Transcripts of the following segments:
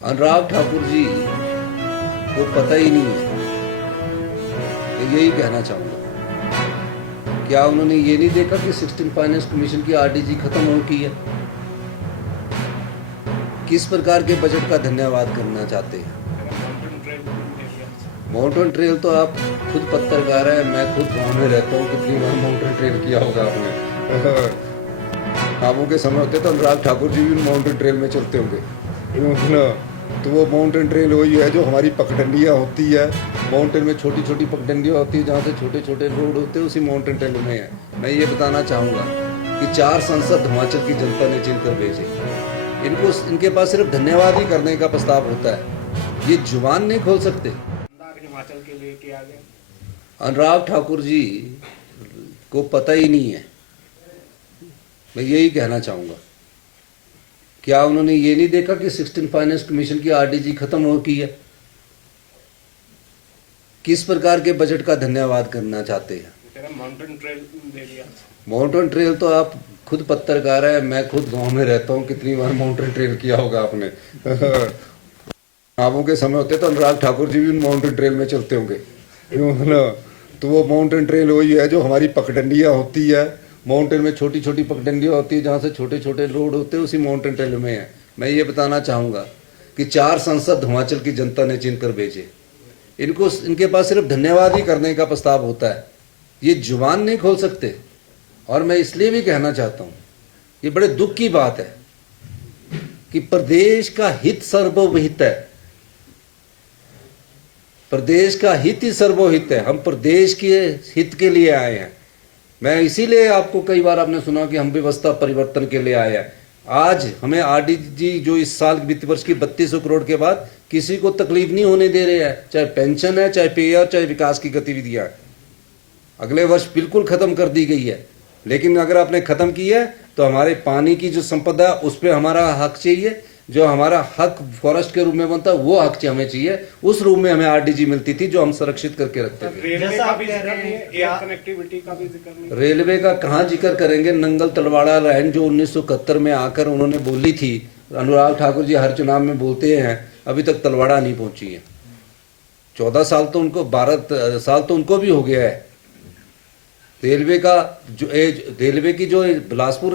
अनुराग ठाकुर जी को पता ही नहीं है। तो यही कहना चाहूंगा, क्या उन्होंने ये नहीं देखा कि 16 फाइनेंस कमीशन की आरडीजी खत्म हो चुकी है? किस प्रकार के बजट का धन्यवाद करना चाहते हैं? माउंटेन ट्रेल तो आप खुद पत्रकार है, मैं खुद गांव में रहता हूँ, कितनी बार माउंटेन ट्रेल किया होगा आपने। कामों के समय होते तो अनुराग ठाकुर जी भी माउंटेन ट्रेल में चलते होंगे। तो वो माउंटेन ट्रेल वही है जो हमारी पगडंडियाँ होती है, माउंटेन में छोटी छोटी पगडंडियाँ होती है जहाँ से छोटे छोटे रोड होते हैं, उसी माउंटेन ट्रेल में है। मैं ये बताना चाहूँगा कि 4 सांसद हिमाचल की जनता ने चुन कर भेजे। इनको इनके पास सिर्फ धन्यवाद ही करने का प्रस्ताव होता है, ये जुबान नहीं खोल सकते। हिमाचल के लिए किया गया। अनुराग ठाकुर जी को पता ही नहीं है। मैं यही कहना चाहूँगा, क्या उन्होंने ये नहीं देखा कि 16 फाइनेंस कमीशन की आरडीजी खत्म हो चुकी है? किस प्रकार के बजट का धन्यवाद करना चाहते हैं? माउंटेन ट्रेल दे दिया। माउंटेन ट्रेल तो आप खुद पत्रकार है, मैं खुद गांव में रहता हूँ, कितनी बार माउंटेन ट्रेल किया होगा आपने। कामों के समय होते तो अनुराग ठाकुर जी भी माउंटेन ट्रेल में चलते होंगे। तो वो माउंटेन ट्रेल वही है जो हमारी पगडंडियाँ होती है, माउंटेन में छोटी छोटी पगडंडियाँ होती है जहाँ से छोटे छोटे रोड होते हैं, उसी माउंटेन ट्रेल में है। मैं ये बताना चाहूँगा कि 4 सांसद हिमाचल की जनता ने चुन कर भेजे। इनके पास सिर्फ धन्यवाद ही करने का प्रस्ताव होता है, ये जुबान नहीं खोल सकते। और मैं इसलिए भी कहना चाहता हूँ, ये बड़े दुख की बात है कि प्रदेश का हित सर्वोहित है, प्रदेश का हित ही सर्वोहित है। हम प्रदेश के हित के लिए आए हैं। मैं इसीलिए आपको कई बार आपने सुना कि हम व्यवस्था परिवर्तन के लिए आए हैं। आज हमें आरडीजी जो इस साल वित्त वर्ष की 3200 करोड़ के बाद किसी को तकलीफ नहीं होने दे रहे हैं, चाहे पेंशन है, चाहे पे, चाहे विकास की गतिविधियां। अगले वर्ष बिल्कुल खत्म कर दी गई है, लेकिन अगर आपने खत्म की है तो हमारे पानी की जो संपदा उस पर हमारा हक चाहिए, जो हमारा हक फॉरेस्ट के रूप में बनता है वो हक हमें चाहिए। उस रूप में हमें आरडीजी मिलती थी जो हम संरक्षित करके रखते थे। रेलवे का भी जिक्र नहीं है, एयर कनेक्टिविटी का भी जिक्र नहीं है। रेलवे का कहाँ जिक्र करेंगे? नंगल तलवाड़ा लाइन जो 1971 में आकर उन्होंने बोली थी, अनुराग ठाकुर जी हर चुनाव में बोलते हैं, अभी तक तलवाड़ा नहीं पहुंची है। 14 साल तो उनको, 12 साल तो उनको भी हो गया है। रेलवे की जो बिलासपुर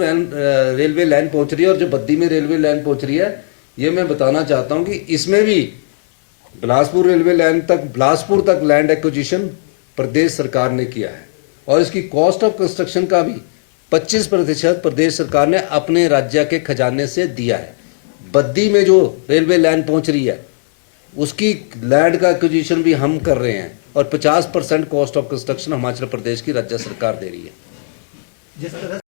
रेलवे लाइन पहुंच रही है और जो बद्दी में रेलवे लाइन पहुंच रही है, ये मैं बताना चाहता हूं कि इसमें भी बिलासपुर रेलवे लाइन तक, बिलासपुर तक लैंड एक्विजिशन प्रदेश सरकार ने किया है और इसकी कॉस्ट ऑफ कंस्ट्रक्शन का भी 25% प्रदेश सरकार ने अपने राज्य के खजाने से दिया है। बद्दी में जो रेलवे लाइन पहुंच रही है उसकी लैंड का एक्विजिशन भी हम कर रहे हैं और 50% cost of construction Himachal Pradesh की राज्य सरकार दे रही है। जिस तरह